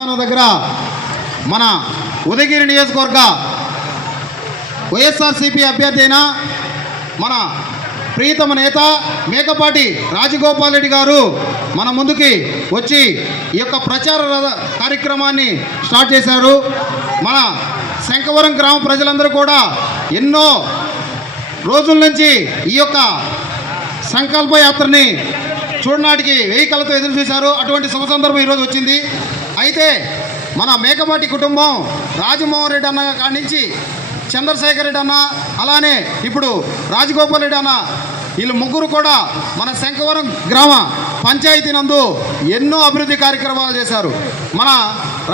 మన దగ్గర మన ఉదయగిరి నియోజకవర్గ వైఎస్ఆర్సీపీ అభ్యర్థి అయిన మన ప్రియతమ నేత మేకపాటి రాజగోపాల్ రెడ్డి గారు మన ముందుకి వచ్చి ఈ యొక్క ప్రచార కార్యక్రమాన్ని స్టార్ట్ చేశారు. మన శంకవరం గ్రామ ప్రజలందరూ కూడా ఎన్నో రోజుల నుంచి ఈ యొక్క సంకల్ప యాత్రని చూడనాటికి వెయ్యి కళ్ళతో ఎదురు చూశారు. అటువంటి శుభ సందర్భం ఈరోజు వచ్చింది. అయితే మన మేకపాటి కుటుంబం రాజమోహన్ రెడ్డి అన్న కాడి నుంచి చంద్రశేఖర్ రెడ్డి అన్న అలానే ఇప్పుడు రాజగోపాల్ రెడ్డి అన్న వీళ్ళు ముగ్గురు కూడా మన శంకవరం గ్రామ పంచాయతీ నందు ఎన్నో అభివృద్ధి కార్యక్రమాలు చేశారు. మన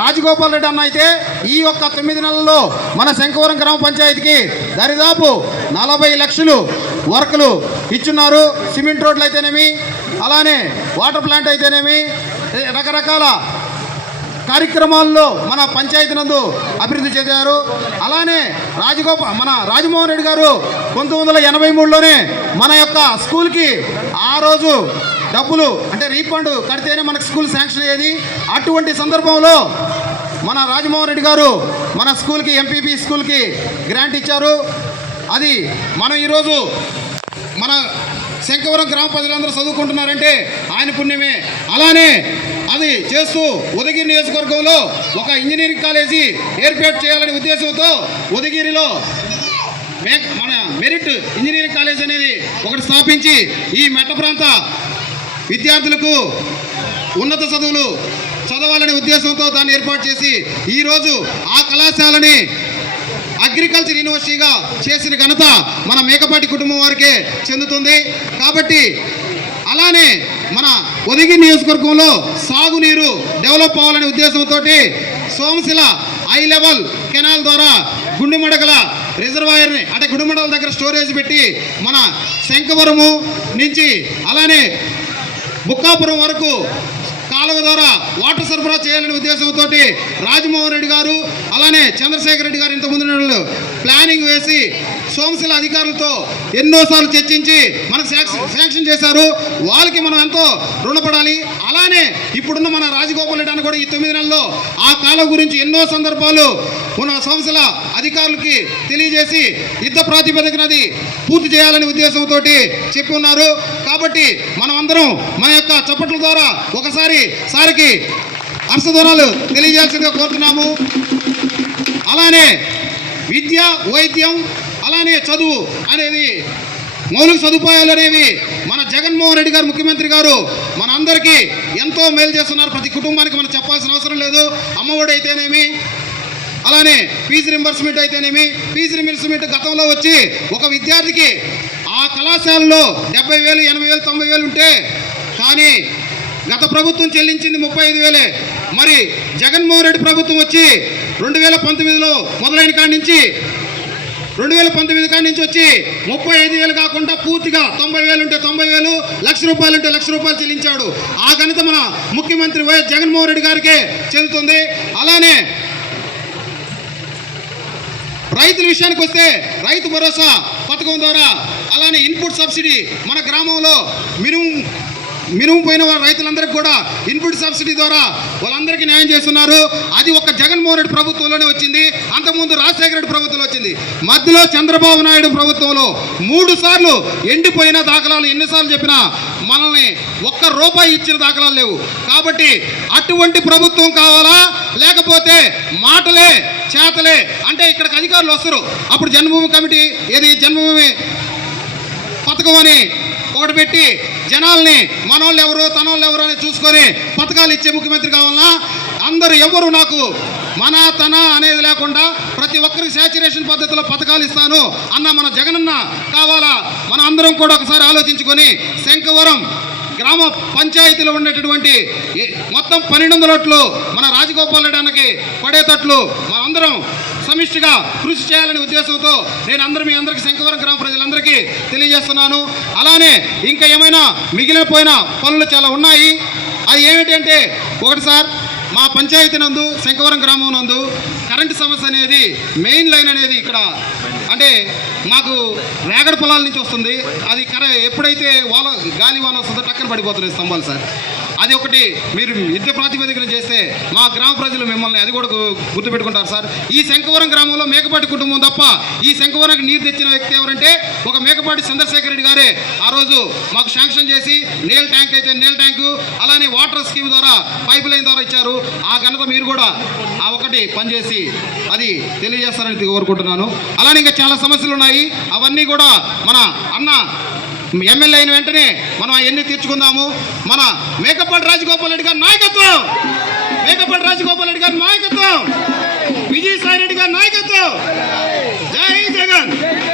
రాజగోపాల్ రెడ్డి అన్న అయితే ఈ యొక్క తొమ్మిది నెలల్లో మన శంకవరం గ్రామ పంచాయతీకి దరిదాపు నలభై లక్షలు వర్కులు ఇచ్చున్నారు. సిమెంట్ రోడ్లు అయితేనేమి అలానే వాటర్ ప్లాంట్ అయితేనేమి రకరకాల కార్యక్రమాల్లో మన పంచాయతీ నందు అభివృద్ధి చెందారు. అలానే రాజగోపాల్ మన రాజమోహన్ రెడ్డి గారు పంతొమ్మిది వందల ఎనభై మూడులోనే మన యొక్క స్కూల్కి ఆ రోజు డబ్బులు అంటే రీఫండ్ కడితేనే మనకు స్కూల్ శాంక్షన్ అయ్యేది. అటువంటి సందర్భంలో మన రాజమోహన్ రెడ్డి గారు మన స్కూల్కి ఎంపీపీ స్కూల్కి గ్రాంట్ ఇచ్చారు. అది మనం ఈరోజు మన శంకవరం గ్రామ ప్రజలందరూ చదువుకుంటున్నారంటే ఆయన పుణ్యమే. అలానే అది చేస్తూ ఉదగిరి నియోజకవర్గంలో ఒక ఇంజనీరింగ్ కాలేజీ ఏర్పాటు చేయాలనే ఉద్దేశంతో ఉదగిరిలో మన మెరిట్ ఇంజనీరింగ్ కాలేజ్ అనేది ఒకటి స్థాపించి ఈ మెట్ట ప్రాంత విద్యార్థులకు ఉన్నత చదువులు చదవాలనే ఉద్దేశంతో దాన్ని ఏర్పాటు చేసి ఈరోజు ఆ కళాశాలని అగ్రికల్చర్ యూనివర్సిటీగా చేసిన ఘనత మన మేకపాటి కుటుంబం వారికే చెందుతుంది. కాబట్టి అలానే మన ఒదిగి నియోజకవర్గంలో సాగునీరు డెవలప్ అవ్వాలనే ఉద్దేశంతో సోమశిల హై లెవెల్ కెనాల్ ద్వారా గుండెమడగల రిజర్వాయర్ని అంటే గుండుమడల దగ్గర స్టోరేజ్ పెట్టి మన శంకవరము నుంచి అలానే బుక్కాపురం వరకు కాలువ ద్వారా వాటర్ సరఫరా చేయాలనే ఉద్దేశంతో రాజమోహన్ రెడ్డి గారు అలానే చంద్రశేఖర్ రెడ్డి గారు ఇంతకుముందు ప్లానింగ్ వేసి సోమశిల అధికారులతో ఎన్నోసార్లు చర్చించి మనకు శాంక్షన్ శాంక్షన్ చేశారు. వాళ్ళకి మనం ఎంతో రుణపడాలి. అలానే ఇప్పుడున్న మన రాజగోపాల్ రెడ్డి కూడా ఈ తొమ్మిది నెలల్లో ఆ కాలం గురించి ఎన్నో సందర్భాలు మన సోమశిల అధికారులకి తెలియజేసి యుద్ధ ప్రాతిపదికనది పూర్తి చేయాలనే ఉద్దేశంతో చెప్పి ఉన్నారు. కాబట్టి మనం అందరం మన యొక్క చప్పట్ల ద్వారా ఒకసారి సారికి హర్షధ్వనాలు తెలియజేయాల్సిందిగా కోరుతున్నాము. అలానే విద్య వైద్యం అలానే చదువు అనేది మౌలిక సదుపాయాలు అనేవి మన జగన్మోహన్ రెడ్డి గారు ముఖ్యమంత్రి గారు మన అందరికీ ఎంతో మేలు చేస్తున్నారు. ప్రతి కుటుంబానికి మనం చెప్పాల్సిన అవసరం లేదు. అమ్మఒడి అయితేనేమి అలానే ఫీజు రింబర్స్మెంట్ అయితేనేమి ఫీజు రింబర్స్మెంట్ గతంలో వచ్చి ఒక విద్యార్థికి ఆ కళాశాలలో డెబ్బై వేలు ఎనభై వేలు తొంభై వేలు ఉంటే కానీ గత ప్రభుత్వం చెల్లించింది ముప్పై ఐదు వేలే. మరి జగన్మోహన్ రెడ్డి ప్రభుత్వం వచ్చి రెండు వేల పంతొమ్మిదిలో మొదలైన కాడి నుంచి రెండు వేల పంతొమ్మిది కాడి నుంచి వచ్చి ముప్పై ఐదు వేలు కాకుండా పూర్తిగా తొంభై వేలు ఉంటే తొంభై వేలు లక్ష రూపాయలు ఉంటే లక్ష రూపాయలు చెల్లించాడు. ఆ ఘనత మన ముఖ్యమంత్రి వైఎస్ జగన్మోహన్ రెడ్డి గారికే చెందుతుంది. అలానే రైతుల విషయానికి వస్తే రైతు భరోసా పథకం ద్వారా అలానే ఇన్పుట్ సబ్సిడీ మన గ్రామంలో మినిమం మినిమం పోయిన రైతులందరికీ కూడా ఇన్పుట్ సబ్సిడీ ద్వారా వాళ్ళందరికీ న్యాయం చేస్తున్నారు. అది ఒక జగన్మోహన్ రెడ్డి ప్రభుత్వంలోనే వచ్చింది. అంతకుముందు రాజశేఖర రెడ్డి ప్రభుత్వంలో వచ్చింది. మధ్యలో చంద్రబాబు నాయుడు ప్రభుత్వంలో మూడు సార్లు ఎండిపోయిన దాఖలాలు ఎన్నిసార్లు చెప్పినా మనల్ని ఒక్క రూపాయి ఇచ్చిన దాఖలాలు లేవు. కాబట్టి అటువంటి ప్రభుత్వం కావాలా? లేకపోతే మాటలే చేతలే అంటే ఇక్కడికి అధికారులు వస్తారు. అప్పుడు జన్మభూమి కమిటీ ఏది? జన్మభూమి పథకం అని ఒకటి పెట్టి జనాల్ని మనోళ్ళు ఎవరు తనోళ్ళు ఎవరు అని చూసుకొని పథకాలు ఇచ్చే ముఖ్యమంత్రి కావాలన్నా అందరూ ఎవరు నాకు మన తన అనేది లేకుండా ప్రతి ఒక్కరికి శాచురేషన్ పద్ధతిలో పథకాలు ఇస్తాను అన్న మన జగనన్న కావాలా? మన అందరం కూడా ఒకసారి ఆలోచించుకొని శంకవరం గ్రామ పంచాయతీలో ఉండేటటువంటి మొత్తం పన్నెండు వందల మన రాజగోపాల్ రెడ్డి అన్నకి పడేటట్లు మనందరం సమిష్టిగా కృషి చేయాలనే ఉద్దేశంతో నేను అందరూ మీ అందరికీ శంకవరం గ్రామ ప్రజలందరికీ తెలియజేస్తున్నాను. అలానే ఇంకా ఏమైనా మిగిలిపోయిన పనులు చాలా ఉన్నాయి. అది ఏమిటంటే ఒకటి సార్ మా పంచాయతీ నందు శంకవరం గ్రామం నందు కరెంటు సమస్య అనేది మెయిన్ లైన్ అనేది ఇక్కడ అంటే మాకు రేగడ పొలాల నుంచి వస్తుంది. అది కర ఎప్పుడైతే వాన గాలి వాన వస్తుందో టక్కన పడిపోతున్నాయి స్తంభాలు సార్. అది ఒకటి మీరు యుద్ధ ప్రాతిపదికన చేస్తే మా గ్రామ ప్రజలు మిమ్మల్ని అది కూడా గుర్తుపెట్టుకుంటారు సార్. ఈ శంకవరం గ్రామంలో మేకపాటి కుటుంబం తప్ప ఈ శంకవరంకి నీరు తెచ్చిన వ్యక్తి ఎవరంటే ఒక మేకపాటి చంద్రశేఖర్ రెడ్డి గారే. ఆ రోజు మాకు శాంక్షన్ చేసి నీళ్ళ ట్యాంక్ అయితే నీళ్ళ ట్యాంకు అలానే వాటర్ స్కీమ్ ద్వారా పైప్ లైన్ ద్వారా ఇచ్చారు. ఆ ఘనత మీరు కూడా ఆ ఒకటి పనిచేసి అది తెలియజేస్తారని కోరుకుంటున్నాను. అలానే ఇంకా చాలా సమస్యలు ఉన్నాయి. అవన్నీ కూడా మన అన్న ఎమ్మెల్యే అయిన వెంటనే మనం అవన్నీ తీర్చుకుందాము. మన మేకపాటి రాజగోపాల్ రెడ్డి గారి నాయకత్వం. మేకపాటి రాజగోపాల్ రెడ్డి గారి నాయకత్వం. విజయసాయి రెడ్డి గారి నాయకత్వం. జై జగన్. జగన్